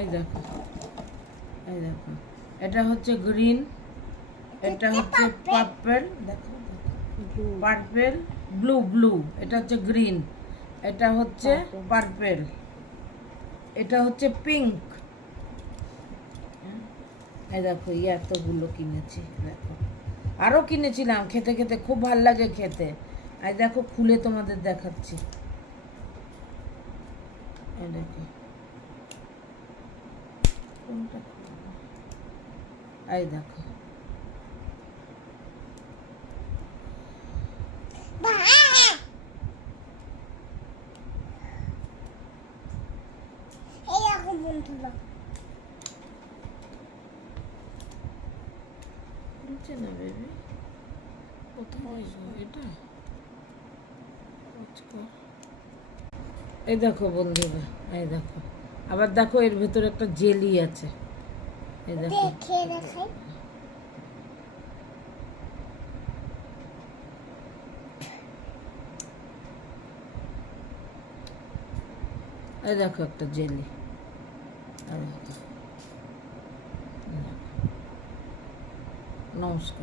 এই দেখো, এই দেখো, এটা হচ্ছে গ্রিন, এটা হচ্ছে পার্পল, দেখো পার্পল, ব্লু ব্লু, এটা হচ্ছে গ্রিন, এটা হচ্ছে পার্পল, এটা হচ্ছে পিঙ্ক। এই দেখো এতগুলো কিনেছি, দেখো আরও কিনেছিলাম, খেতে খেতে খুব ভাল লাগে খেতে। এই দেখো খুলে তোমাদের দেখাচ্ছি, এই দেখো কোনটা, এই দেখো খুলছে না বেবি, কোথায় এটা, এই দেখো বন্ধুরা, এই দেখো আবার দেখো এর ভেতরে একটা জেলি আছে, এই দেখো এই দেখো একটা জেলি, নমস্কার।